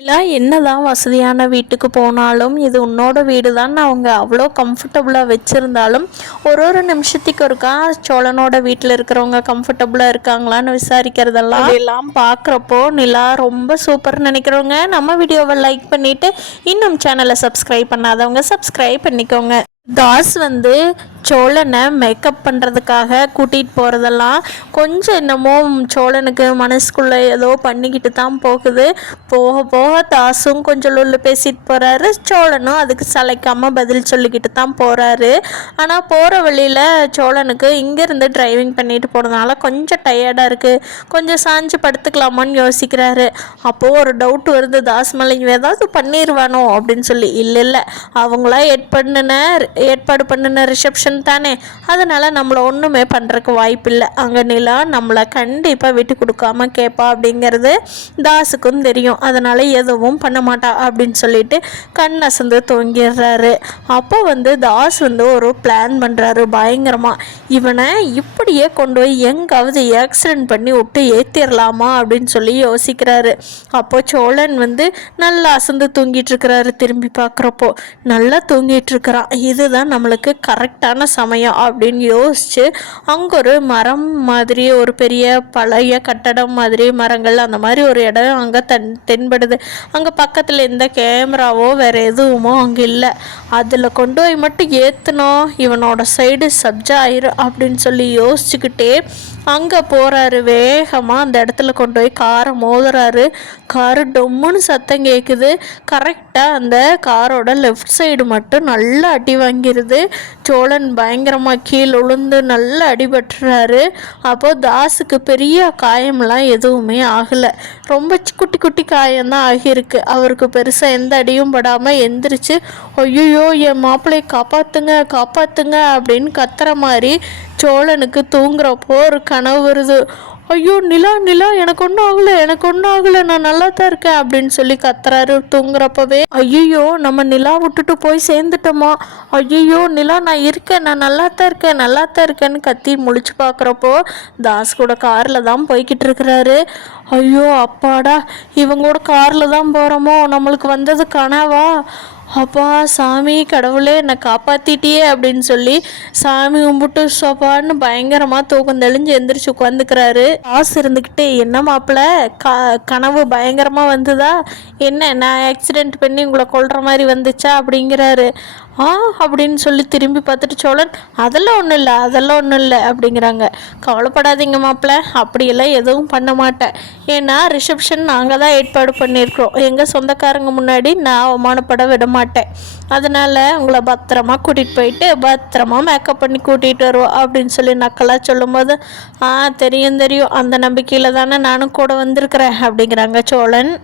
இல்லை என்னதான் வசதியான வீட்டுக்கு போனாலும் இது உன்னோட வீடு தான் அவங்க அவ்வளோ கம்ஃபர்டபுளாக வச்சுருந்தாலும் ஒரு நிமிஷத்துக்கு ஒருக்கா சோழனோட வீட்டில் இருக்கிறவங்க கம்ஃபர்டபுளாக இருக்காங்களான்னு விசாரிக்கிறதெல்லாம் எல்லாம் பார்க்குறப்போ நிலா ரொம்ப சூப்பர்னு நினைக்கிறவங்க நம்ம வீடியோவை லைக் பண்ணிவிட்டு இன்னும் சேனலை சப்ஸ்கிரைப் பண்ணாதவங்க சப்ஸ்கிரைப் பண்ணிக்கோங்க. தாஸ் சோழனை மேக்கப் பண்ணுறதுக்காக கூட்டிகிட்டு போகிறதெல்லாம் கொஞ்சம் என்னமோ சோழனுக்கு மனசுக்குள்ளே ஏதோ பண்ணிக்கிட்டு தான் போகுது. போக போக தாஸும் கொஞ்சம் லொல்லு பேசிட்டு போகிறாரு, சோழனும் அதுக்கு சளைக்காமல் பதில் சொல்லிக்கிட்டு தான் போகிறாரு. ஆனால் போகிற வழியில் சோழனுக்கு இங்கேருந்து டிரைவிங் பண்ணிட்டு போனதுனால கொஞ்சம் டயர்டாக இருக்குது, கொஞ்சம் சாஞ்சு படுத்துக்கலாமான்னு யோசிக்கிறாரு. அப்போது ஒரு டவுட் வருது தாஸ் மேலே, ஏதாவது பண்ணிடுவானோ அப்படின்னு சொல்லி. இல்லை அவங்களா ஏற்பாடு பண்ணின ரிசப்ஷன் தானே, அதனால் நம்மளை ஒன்றுமே பண்ணுறதுக்கு வாய்ப்பில்லை. அங்கே நிலா நம்மளை கண்டிப்பாக விட்டு கொடுக்காம கேட்பா அப்படிங்கிறது தாஸுக்கும் தெரியும். அதனால் எதுவும் பண்ண மாட்டா அப்படின்னு சொல்லிட்டு கண் அசந்து தூங்கிடுறாரு. அப்போ தாஸ் ஒரு பிளான் பண்ணுறாரு பயங்கரமாக. இவனை இப்படியே கொண்டு போய் எங்காவது ஆக்சிடென்ட் பண்ணி விட்டு ஏற்றிடலாமா அப்படின்னு சொல்லி யோசிக்கிறாரு. அப்போ சோழன் நல்லா அசந்து தூங்கிட்டு இருக்கிறாரு. திரும்பி பார்க்குறப்போ நல்லா தூங்கிட்டு இருக்கிறான். இதுதான் நம்மளுக்கு கரெக்டான சமயம் அப்படின்னு யோசிச்சு அங்கே ஒரு மரம் மாதிரி ஒரு பெரிய பழைய கட்டடம் மாதிரி மரங்கள் அந்த மாதிரி ஒரு இடம் அங்கே தென்படுது. அங்கே பக்கத்தில் எந்த கேமராவோ வேறு எதுவுமோ அங்கே இல்லை. அதில் கொண்டு போய் மட்டும் ஏற்றணும், இவனோட சைடு சப்ஜா ஆயிரும் அப்படின்னு சொல்லி யோசிச்சுக்கிட்டே அங்கே போகிறாரு. வேகமாக அந்த இடத்துல கொண்டு போய் காரை மோதுறாரு. காரு டொம்முன்னு சத்தம் கேட்குது. கரெக்டாக அந்த காரோட லெஃப்ட் சைடு மட்டும் நல்லா அடி வாங்கிடுது. சோழன் பயங்கரமாக கீழே உளுந்து நல்லா அடிபட்டுறாரு. அப்போது தாஸுக்கு பெரிய காயம்லாம் எதுவுமே ஆகலை, ரொம்ப குட்டி குட்டி காயம்தான் ஆகியிருக்கு. அவருக்கு பெருசாக எந்த அடியும் படாமல் எந்திரிச்சு ஐயோ என் மாப்பிள்ளையை காப்பாற்றுங்க அப்படின்னு கத்துற மாதிரி சோழனுக்கு தூங்குறப்போ ஒரு கனவு வருது. ஐயோ நிலா எனக்கு ஒன்றும் ஆகலை நான் நல்லா தான் இருக்கேன் அப்படின்னு சொல்லி கத்துறாரு தூங்குறப்பவே. ஐயோ நம்ம நிலா விட்டுட்டு போய் சேர்ந்துட்டோமா, ஐயோ நிலா நான் இருக்கேன், நான் நல்லா தான் இருக்கேன்னு கத்தி முழிச்சு பார்க்குறப்போ தாஸ் கூட காரில் தான் போய்கிட்டு இருக்கிறாரு. ஐயோ அப்பாடா இவங்களோட காரில் தான் போகிறோமோ, நம்மளுக்கு வந்தது கனவா, அப்பா சாமி கடவுளே என்னை காப்பாற்றிட்டியே அப்படின்னு சொல்லி சாமி கும்பிட்டு சோப்பான்னு பயங்கரமாக தூக்கம் தெளிஞ்சு எந்திரிச்சு உட்காந்துக்கிறாரு. காசு இருந்துக்கிட்டு என்ன மாப்பிள்ள கனவு பயங்கரமாக வந்ததா என்ன, நான் ஆக்சிடெண்ட் பண்ணி உங்களை கொல்ற மாதிரி வந்துச்சா அப்படிங்கிறாரு. அப்படின்னு சொல்லி திரும்பி பார்த்துட்டு சோழன் அதெல்லாம் ஒன்றும் இல்லை அப்படிங்கிறாங்க. கவலைப்படாதீங்க மாப்பிள்ள, அப்படியெல்லாம் எதுவும் பண்ண மாட்டேன். ஏன்னா ரிசப்ஷன் நாங்கள் தான் ஏற்பாடு பண்ணியிருக்கிறோம், எங்கள் சொந்தக்காரங்க முன்னாடி நான் அவமானப்பட விட மாட்டேன். அதனால் உங்களை பத்திரமா கூட்டிகிட்டு போயிட்டு பத்திரமா மேக்கப் பண்ணி கூட்டிகிட்டு வருவோம் அப்படின்னு சொல்லி நக்கலாக சொல்லும்போது தெரியும் அந்த நம்பிக்கையில் தானே நானும் கூட வந்திருக்கிறேன் அப்படிங்கிறாங்க சோழன்.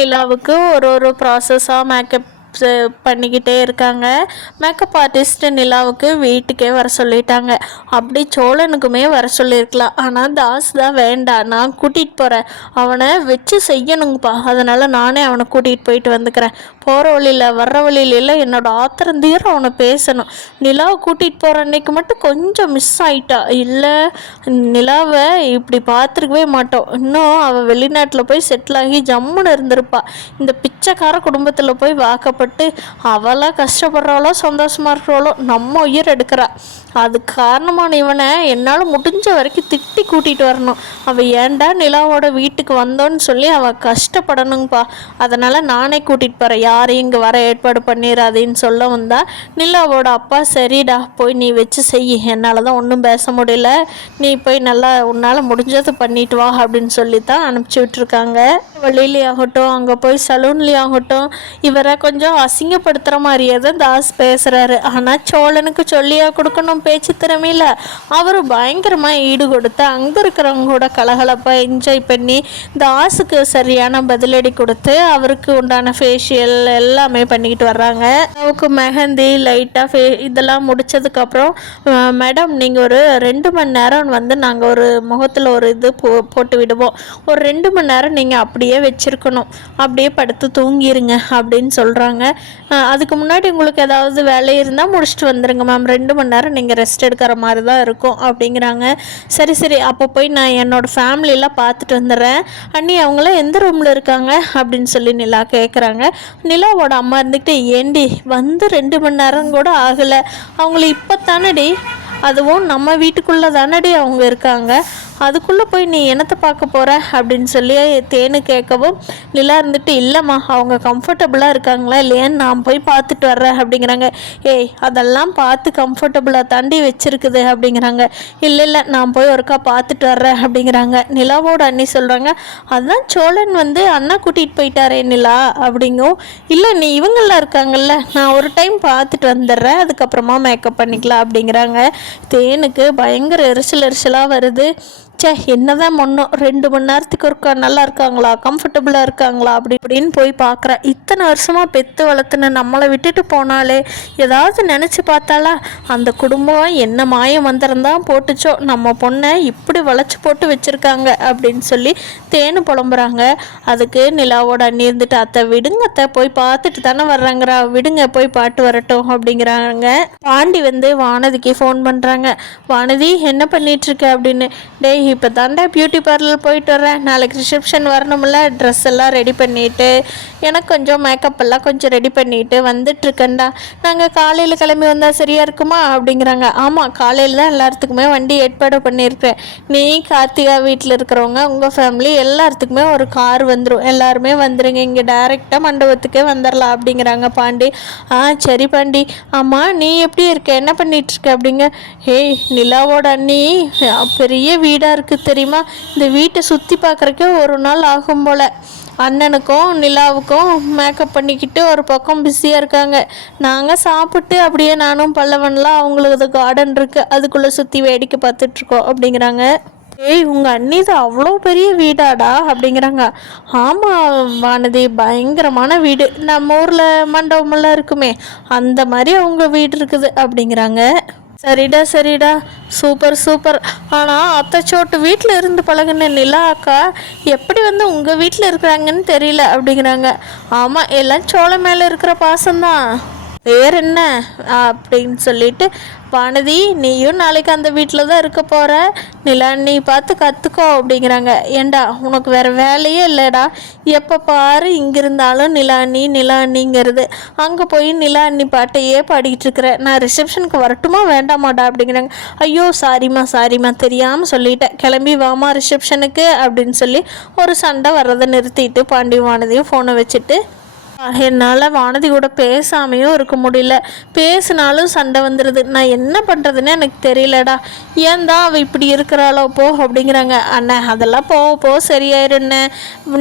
நிலாவுக்கு ஒரு ப்ராசஸாக மேக்கப் பண்ணிக்கிட்டே இருக்காங்க. மேக்கப் ஆர்டிஸ்ட் நிலாவுக்கு வீட்டுக்கே வர சொல்லிட்டாங்க. அப்படி சோழனுக்குமே வர சொல்லியிருக்கலாம், ஆனால் தாஸ் தான் வேண்டாம் நான் கூட்டிகிட்டு போகிறேன், அவனை வச்சு செய்யணுங்கப்பா, அதனால் நானே அவனை கூட்டிகிட்டு போயிட்டு வந்துக்கிறேன், போகிற வழியில் வர்ற வழியில என்னோட ஆத்திரம் தீர அவனை பேசணும். நிலாவை கூட்டிகிட்டு போகிற அன்னைக்கு மட்டும் கொஞ்சம் மிஸ் ஆகிட்டா, இல்லை நிலாவை இப்படி பார்த்துருக்கவே மாட்டோம், இன்னும் அவள் வெளிநாட்டில் போய் செட்டில் ஆகி ஜம்முன்னு இருந்திருப்பா. இந்த பிச்சைக்கார குடும்பத்தில் போய் வாக்கப்பட்டு அவளாக கஷ்டப்படுறாளோ சந்தோஷமாக இருக்கிறாளோ நம்ம உயிர் எடுக்கிறா. அதுக்கு காரணமான இவனை என்னால் முடிஞ்ச வரைக்கும் திட்டி கூட்டிகிட்டு வரணும். அவள் ஏன்டா நிலாவோட வீட்டுக்கு வந்தோன்னு சொல்லி அவள் கஷ்டப்படணுங்கப்பா, அதனால் நானே கூட்டிகிட்டு போகிறேன், யாரையும் இங்கே வர ஏற்பாடு பண்ணிடாதேன்னு சொல்ல வந்தா நிலாவோட அப்பா சரிடா போய் நீ வச்சு செய், என்னால் தான் ஒன்றும் பேச முடியல, நீ போய் நல்லா உன்னால் முடிஞ்சது பண்ணிட்டு வா அப்படின்னு சொல்லி தான் அனுப்பிச்சி விட்டுருக்காங்க. வழியிலேயாகட்டும் அங்கே போய் சலூன்லேயாகட்டும் இவரை கொஞ்சம் அசிங்கப்படுத்துகிற மாதிரியே தான் தாஸ் பேசுகிறாரு. ஆனால் சோழனுக்கு சொல்லியா கொடுக்கணும் பேச்சு திறமையில, அவர் பயங்கரமாக ஈடு கொடுத்து அங்கே இருக்கிறவங்களோட கலகலப்பாக என்ஜாய் பண்ணி தாஸுக்கு சரியான பதிலடி கொடுத்து அவருக்கு உண்டான ஃபேஷியல் எல்லாமே பண்ணிக்கிட்டு வர்றாங்க. அவருக்கு மெஹந்தி லைட்டாக இதெல்லாம் முடித்ததுக்கப்புறம் மேடம் நீங்கள் ஒரு 2 மணி நேரம் நாங்கள் ஒரு முகத்தில் ஒரு இது போட்டு விடுவோம், ஒரு 2 மணி நேரம் நீங்கள் அப்படியே வச்சுருக்கணும், அப்படியே படுத்து தூங்கிடுங்க அப்படின்னு சொல்கிறாங்க. அப்படிங்கிறாங்க. அதுக்கு முன்னாடி உங்களுக்கு ஏதாவது வேலை இருந்தால் முடிச்சுட்டு வந்துடுங்க மேம், 2 மணி நேரம் நீங்கள் ரெஸ்ட் எடுக்கிற மாதிரி தான் இருக்கும் அப்படிங்கிறாங்க. சரி சரி, அப்போ போய் நான் என்னோடய ஃபேமிலியெல்லாம் பார்த்துட்டு வந்துடுறேன். அண்ணி அவங்களாம் எந்த ரூமில் இருக்காங்க அப்படின்னு சொல்லி நிலா கேட்குறாங்க. நிலாவோட அம்மா இருந்துக்கிட்டு, ஏண்டி வந்து 2 மணி நேரம் கூட ஆகலை, அவங்கள இப்போ தானடி, அதுவும் நம்ம வீட்டுக்குள்ளே தானடி அவங்க இருக்காங்க, அதுக்குள்ளே போய் நீ என்னத்தை பார்க்க போகிற அப்படின்னு சொல்லி தேனு கேட்கவும், நிலா இருந்துட்டு, இல்லைம்மா அவங்க கம்ஃபர்டபுளாக இருக்காங்களா இல்லையான்னு நான் போய் பார்த்துட்டு வர்றேன் அப்படிங்கிறாங்க. ஏய் அதெல்லாம் பார்த்து கம்ஃபர்டபுளாக தாண்டி வச்சுருக்குது அப்படிங்கிறாங்க. இல்லை இல்லை நான் போய் ஒருக்கா பார்த்துட்டு வர்றேன் அப்படிங்கிறாங்க. நிலாவோட அண்ணி சொல்கிறாங்க, அதுதான் சோழன் வந்து அண்ணா கூட்டிகிட்டு போயிட்டாரே நிலா அப்படிங்கும். இல்லை நீ இவங்களாம் இருக்காங்கல்ல, நான் ஒரு டைம் பார்த்துட்டு வந்துடுறேன், அதுக்கப்புறமா மேக்கப் பண்ணிக்கலாம் அப்படிங்கிறாங்க. தேனுக்கு பயங்கர எரிச்சலாக வருது. சே என்னதான் மொன்னும் 2 மணி நேரத்துக்கு ஒருக்கா நல்லா இருக்காங்களா, கம்ஃபர்டபுளாக இருக்காங்களா அப்படின்னு போய் பார்க்குறேன். இத்தனை வருஷமாக பெற்று வளர்த்துன நம்மளை விட்டுட்டு போனாலே ஏதாவது நினச்சி பார்த்தாலா, அந்த குடும்பம் என்ன மாய மந்திரம் தான் போட்டுச்சோ, நம்ம பொண்ணை இப்படி வளைச்சி போட்டு வச்சுருக்காங்க அப்படின்னு சொல்லி தேனு புலம்புறாங்க. அதுக்கு நிலாவோட அண்ணி இருந்துட்டு, அத்தை விடுங்க அத்தை, போய் பார்த்துட்டு தானே வர்றாங்கிறா, விடுங்க போய் பாட்டு வரட்டும் அப்படிங்கிறாங்க. பாண்டி வந்து வானதிக்கு ஃபோன் பண்ணுறாங்க. வானதி என்ன பண்ணிகிட்ருக்க அப்படின்னு. டேய் இப்போ தாண்டா பியூட்டி பார்லர் போயிட்டு வரேன், நாளைக்கு ரிசப்ஷன் வரணும்ல, ட்ரெஸ் எல்லாம் ரெடி பண்ணிவிட்டு எனக்கு கொஞ்சம் மேக்கப் எல்லாம் கொஞ்சம் ரெடி பண்ணிவிட்டு வந்துட்டுருக்கேன்டா, நாங்கள் காலையில் கிளம்பி வந்தால் சரியாக இருக்குமா அப்படிங்கிறாங்க. ஆமாம் காலையில் தான் எல்லாத்துக்குமே வண்டி ஏற்பாடு பண்ணியிருக்கேன், நீ கார்த்திகா வீட்டில் இருக்கிறவங்க உங்கள் ஃபேமிலி எல்லாத்துக்குமே ஒரு கார் வந்துடும், எல்லாருமே வந்துடுங்க, இங்கே டைரெக்டாக மண்டபத்துக்கே வந்துடலாம் அப்படிங்கிறாங்க பாண்டி. சரி பாண்டி, ஆமாம் நீ எப்படி இருக்க, என்ன பண்ணிகிட்ருக்க அப்படிங்க. ஏய் நிலாவோட அண்ணி பெரிய வீடாக இருக்குது தெரியுமா, இந்த வீட்டை சுற்றி பார்க்குறக்கே ஒரு நாள் ஆகும் போல். அண்ணனுக்கும் நிலாவுக்கும் மேக்கப் பண்ணிக்கிட்டு ஒரு பக்கம் பிஸியாக இருக்காங்க, நாங்கள் சாப்பிட்டு அப்படியே நானும் பல்லவன்லாம் அவங்களுக்கு கார்டன் இருக்குது அதுக்குள்ளே சுற்றி வேடிக்கை பார்த்துட்ருக்கோம் அப்படிங்கிறாங்க. ஏய் உங்கள் அண்ணிது அவ்வளோ பெரிய வீடாடா அப்படிங்கிறாங்க. ஆமாம் வானதி பயங்கரமான வீடு, நம்ம ஊரில் மண்டபமெல்லாம் இருக்குமே அந்த மாதிரி அவங்க வீடு இருக்குது அப்படிங்கிறாங்க. சரிடா சூப்பர் சூப்பர், ஆனால் அத்தைச்சோட்டு வீட்டில் இருந்து பழகின நிலா அக்கா எப்படி வந்து உங்கள் வீட்டில் இருக்கிறாங்கன்னு தெரியல அப்படிங்கிறாங்க. ஆமாம் எல்லாம் சோள மேலே இருக்கிற பாசம்தான், வேற என்ன அப்படின்னு சொல்லிட்டு, வானதி நீயும் நாளைக்கு அந்த வீட்டில் தான் இருக்க போகிற, நிலா நீ பார்த்து கற்றுக்கோ அப்படிங்கிறாங்க. ஏண்டா உனக்கு வேறு வேலையே இல்லைடா, எப்போ பாரு இங்கே இருந்தாலும் நிலா அண்ணிங்கிறது, அங்கே போய் நிலா அண்ணி பாட்டையே பாடிக்கிட்டு இருக்கிறேன், நான் ரிசப்ஷனுக்கு வரட்டுமா வேண்டாமாடா அப்படிங்கிறாங்க. ஐயோ சாரிம்மா தெரியாமல் சொல்லிட்டேன், கிளம்பி வாமா ரிசப்ஷனுக்கு அப்படின்னு சொல்லி ஒரு சண்டை வர்றதை நிறுத்திட்டு பாண்டி வானதியும் ஃபோனை வச்சுட்டு, என்னால் வானதி கூட பேசாமையும் இருக்க முடியல, பேசினாலும் சண்டை வந்துடுது, நான் என்ன பண்ணுறதுன்னு எனக்கு தெரியலடா, ஏன் தான் அவள் இப்படி இருக்கிறாளோ போ அப்படிங்கிறாங்க. அண்ணன் அதெல்லாம் போ சரியாயிருண்ணே,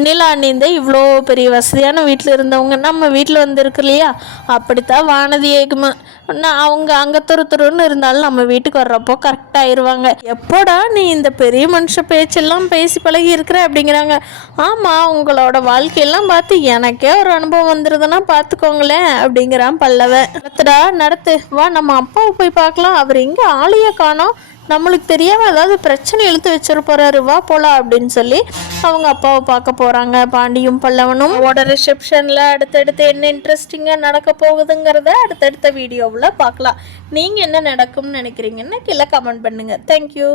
நிலா அண்ணிந்த இவ்வளோ பெரிய வசதியான வீட்டில் இருந்தவங்க நம்ம வீட்டில் வந்து இருக்கு இல்லையா, அப்படித்தான் வானதி ஏகுமா, நான் அவங்க அங்கே துருன்னு இருந்தாலும் நம்ம வீட்டுக்கு வர்றப்போ கரெக்டாகிடுவாங்க. எப்போடா நீ இந்த பெரிய மனுஷ பேச்செல்லாம் பேசி பழகி இருக்கிற அப்படிங்கிறாங்க. ஆமாம் உங்களோட வாழ்க்கையெல்லாம் பார்த்து எனக்கே ஒரு அனுபவம் வந்துடுதுன்னா பார்த்துக்கோங்களேன் அப்படிங்கிறான் பல்லவன். நடத்து வா நம்ம அப்பாவை போய் பார்க்கலாம், அவர் எங்கே ஆளையே காணோம், நம்மளுக்கு தெரியாமல் ஏதாவது பிரச்சனை இழுத்து வச்சிருப்பாரு, வா போலாம் அப்படின்னு சொல்லி அவங்க அப்பாவை பார்க்க போகிறாங்க. பாண்டியும் பல்லவனும் ரிசப்ஷனில் அடுத்தடுத்து என்ன இன்ட்ரெஸ்டிங்காக நடக்க போகுதுங்கிறத அடுத்தடுத்த வீடியோவில் பார்க்கலாம். நீங்கள் என்ன நடக்கும்னு நினைக்கிறீங்கன்னு கீழே கமெண்ட் பண்ணுங்கள். தேங்க்யூ.